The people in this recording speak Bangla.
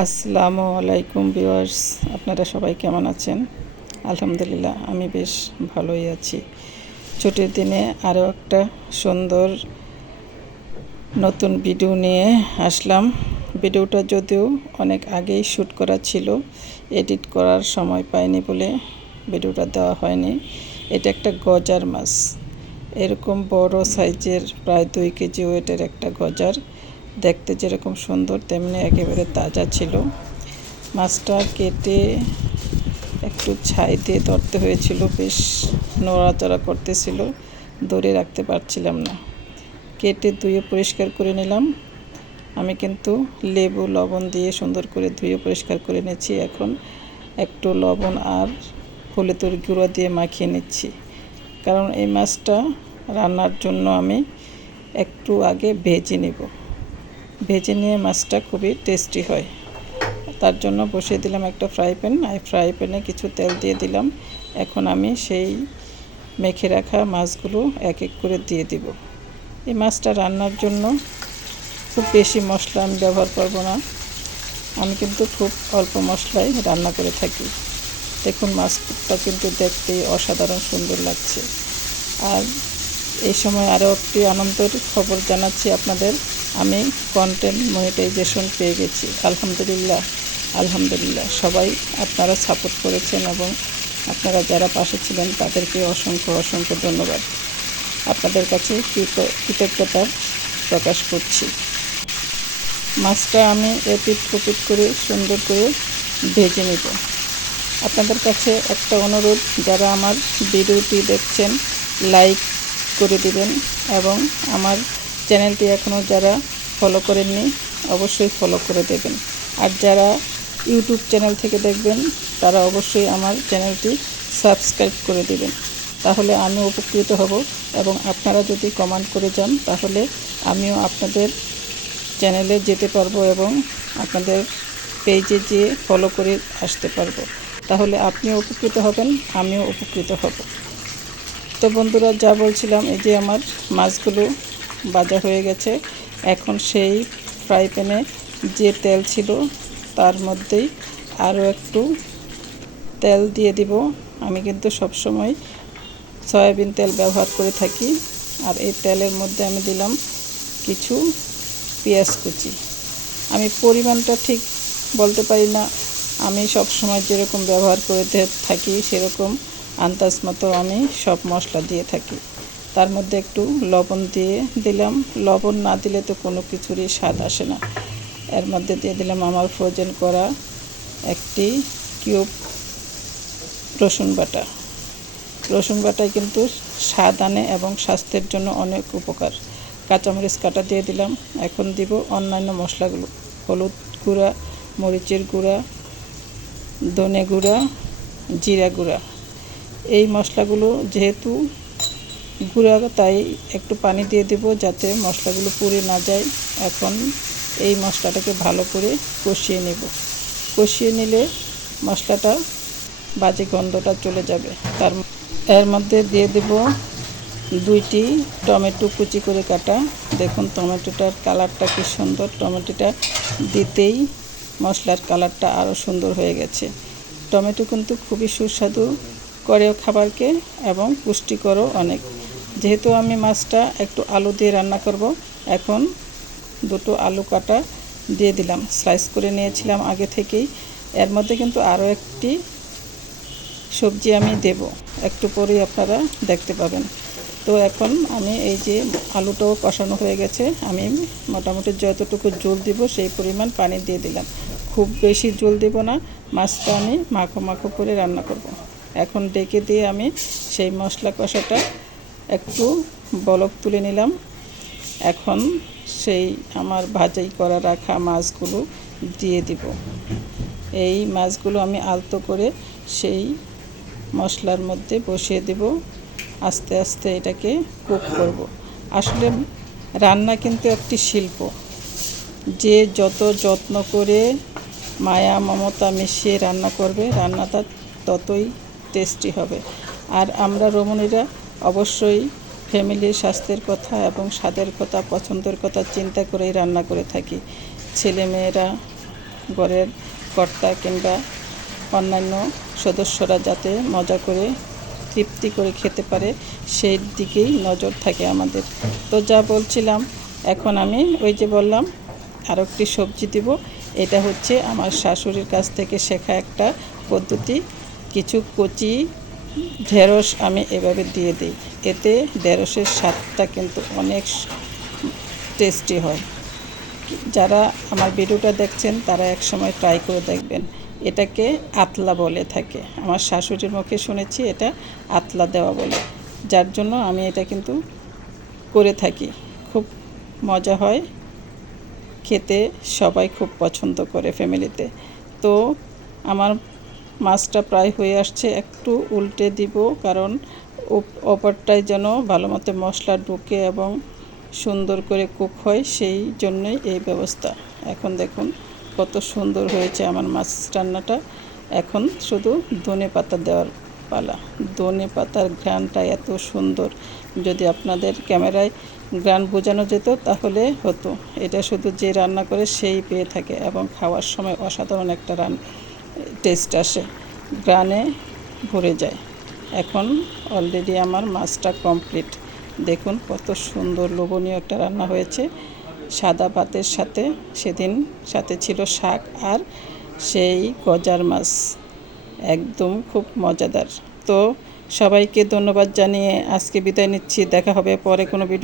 আসসালামু আলাইকুম ভিউয়ার্স, আপনারা সবাই কেমন আছেন? আলহামদুলিল্লাহ, আমি বেশ ভালোই আছি। ছুটির দিনে আরও একটা সুন্দর নতুন ভিডিও নিয়ে আসলাম। ভিডিওটা যদিও অনেক আগেই শ্যুট করা ছিল এডিট করার সময় পাইনি বলে ভিডিওটা দেওয়া হয়নি। এটা একটা গজার মাছ। এরকম বড় সাইজের প্রায় দুই কেজি ওয়েটের একটা গজার। দেখতে যেরকম সুন্দর, তেমনি একেবারে তাজা ছিল। মাছটা কেটে একটু ছাই দিয়ে ধরতে হয়েছিল, বেশ নড়াচড়া করতেছিল, ধরে রাখতে পারছিলাম না। কেটে ধুয়ে পরিষ্কার করে নিলাম। আমি কিন্তু লেবু, লবণ দিয়ে সুন্দর করে ধুয়ে পরিষ্কার করে নিচ্ছি এখন একটু লবণ আর হলুদের গুঁড়ো দিয়ে মাখিয়ে নিচ্ছি। কারণ এই মাছটা রান্নার জন্য আমি একটু আগে ভেজে নেব। ভেজে নিয়ে মাছটা খুবই টেস্টি হয়। তার জন্য বসিয়ে দিলাম একটা ফ্রাই প্যান আর ফ্রাই প্যানে কিছু তেল দিয়ে দিলাম। এখন আমি সেই মেখে রাখা মাছগুলো এক এক করে দিয়ে দিব। এই মাছটা রান্নার জন্য খুব বেশি মশলা আমি ব্যবহার করব না। আমি কিন্তু খুব অল্প মশলায় রান্না করে থাকি। দেখুন মাছটা কিন্তু দেখতে অসাধারণ সুন্দর লাগছে। আর এই সময় আরও একটি আনন্দের খবর জানাচ্ছি আপনাদের। আমি কন্টেন্ট মনিটাইজেশন পেয়ে গেছি। আলহামদুলিল্লাহ আলহামদুলিল্লাহ। সবাই আপনারা সাপোর্ট করেছেন এবং আপনারা যারা পাশে ছিলেন তাদেরকে অসংখ্য অসংখ্য ধন্যবাদ। আপনাদের কাছে কৃতজ্ঞতা প্রকাশ করছি। মাছটা আমি এপিট কুপিট করে, সুন্দর করে ভেজে নেব। আপনাদের কাছে একটা অনুরোধ, যারা আমার ভিডিওটি দেখছেন লাইক করে দিবেন এবং আমার চ্যানেলটি এখনও যারা ফলো করেননি, অবশ্যই ফলো করে দেবেন। আর যারা ইউটিউব চ্যানেল থেকে দেখবেন, তারা অবশ্যই আমার চ্যানেলটি সাবস্ক্রাইব করে দেবেন। তাহলে আমি উপকৃত হব এবং আপনারা যদি কমেন্ট করে যান, তাহলে আমিও আপনাদের চ্যানেলে যেতে পারব এবং আপনাদের পেজে যেয়ে ফলো করে আসতে পারব। তাহলে আপনিও উপকৃত হবেন, আমিও উপকৃত হব। তো বন্ধুরা, যা বলছিলাম, এই যে আমার মাছগুলো বাজা হয়ে গেছে। এখন সেই ফ্রাই প্যানে যে তেল ছিল তার মধ্যেই আরও একটু তেল দিয়ে দিব। আমি কিন্তু সবসময় সয়াবিন তেল ব্যবহার করে থাকি। আর এই তেলের মধ্যে আমি দিলাম কিছু পেঁয়াজ কুচি। আমি পরিমাণটা ঠিক বলতে পারি না। আমি সব সময় যেরকম ব্যবহার করে থাকি সেরকম আন্দাজ মতো আমি সব মশলা দিয়ে থাকি। তার মধ্যে একটু লবণ দিয়ে দিলাম। লবণ না দিলে তো কোনো কিছুরই স্বাদ আসে না। এর মধ্যে দিয়ে দিলাম আমার ফ্রোজেন করা একটি কিউব রসুন বাটা। রসুন বাটায় কিন্তু স্বাদ আনে এবং স্বাস্থ্যের জন্য অনেক উপকার। কাঁচামরিচ কাটা দিয়ে দিলাম। এখন দিব অন্যান্য মশলাগুলো। হলুদ গুঁড়া, মরিচের গুঁড়া, ধনে গুঁড়া, জিরা গুঁড়া। এই মশলাগুলো যেহেতু গুঁড়া তাই একটু পানি দিয়ে দেব যাতে মশলাগুলো পুড়ে না যায়। এখন এই মশলাটাকে ভালো করে কষিয়ে নেব। কষিয়ে নিলে মশলাটা বাজে গন্ধটা চলে যাবে। তার এর মধ্যে দিয়ে দেব দুইটি টমেটো কুচি করে কাটা। দেখুন টমেটোটার কালারটা কি সুন্দর। টমেটোটা দিতেই মশলার কালারটা আরও সুন্দর হয়ে গেছে। টমেটো কিন্তু খুবই সুস্বাদু করে খাবারকে এবং পুষ্টিকরও অনেক। যেহেতু আমি মাছটা একটু আলু দিয়ে রান্না করব, এখন দুটো আলু কাটা দিয়ে দিলাম। স্লাইস করে নিয়েছিলাম আগে থেকেই। এর মধ্যে কিন্তু আরও একটি সবজি আমি দেব। একটু পরেই আপনারা দেখতে পাবেন। তো এখন আমি এই যে আলুটাও কষানো হয়ে গেছে, আমি মোটামুটি যতটুকু জল দিব সেই পরিমাণ পানি দিয়ে দিলাম। খুব বেশি জল দেব না, মাছটা আমি মাখো মাখো করে রান্না করব। এখন ডেকে দিয়ে আমি সেই মশলা কষাটা একটু বলক তুলে নিলাম। এখন সেই আমার ভাজাই করা রাখা মাছগুলো দিয়ে দিব। এই মাছগুলো আমি আলতো করে সেই মশলার মধ্যে বসিয়ে দেব। আস্তে আস্তে এটাকে কুক করব। আসলে রান্না কিন্তু একটি শিল্প। যে যত যত্ন করে মায়া, মমতা মিশিয়ে রান্না করবে, রান্নাটা ততই টেস্টি হবে। আর আমরা রমণীরা অবশ্যই ফ্যামিলির স্বাস্থ্যের কথা এবং স্বাদের কথা, পছন্দের কথা চিন্তা করেই রান্না করে থাকি। ছেলে মেয়েরা, ঘরের কর্তা কিংবা অন্যান্য সদস্যরা যাতে মজা করে, তৃপ্তি করে খেতে পারে, সেই দিকেই নজর থাকে আমাদের। তো যা বলছিলাম, এখন আমি ওই যে বললাম, আরও একটি সবজি দিব। এটা হচ্ছে আমার শাশুড়ির কাছ থেকে শেখা একটা পদ্ধতি। কিছু কচি ঢেঁড়স আমি এভাবে দিয়ে দিই। এতে ঢেঁড়সের স্বাদটা কিন্তু অনেক টেস্টি হয়। যারা আমার ভিডিওটা দেখছেন, তারা এক সময় ট্রাই করে দেখবেন। এটাকে আতলা বলে থাকে। আমার শাশুড়ির মুখে শুনেছি এটা আতলা দেওয়া বলে। যার জন্য আমি এটা কিন্তু করে থাকি। খুব মজা হয়। খেতে সবাই খুব পছন্দ করে ফ্যামিলিতে। তো আমার মাছটা প্রায় হয়ে আসছে, একটু উল্টে দিব কারণ ওপরটায় যেন ভালো মতো মশলা ঢুকে এবং সুন্দর করে কুক হয়, সেই জন্যই এই ব্যবস্থা। এখন দেখুন কত সুন্দর হয়েছে আমার মাছ রান্নাটা। এখন শুধু ধনে পাতা দেওয়ার পালা। ধনে পাতার ঘ্রাণটা এত সুন্দর। যদি আপনাদের ক্যামেরায় ঘ্রাণ বোঝানো যেত তাহলে হতো। এটা শুধু যে রান্না করে সেই পেয়ে থাকে এবং খাওয়ার সময় অসাধারণ একটা রান টেস্ট আসে, গ্রানে ভরে যায়। এখন অলরেডি আমার মাছটা কমপ্লিট দেখুন কত সুন্দর লোভনীয় একটা রান্না হয়েছে। সাদা ভাতের সাথে, সেদিন সাথে ছিল শাক আর সেই গজার মাছ। একদম খুব মজাদার। তো সবাইকে ধন্যবাদ জানিয়ে আজকে বিদায় নিচ্ছি। দেখা হবে পরে কোনো ভিডিও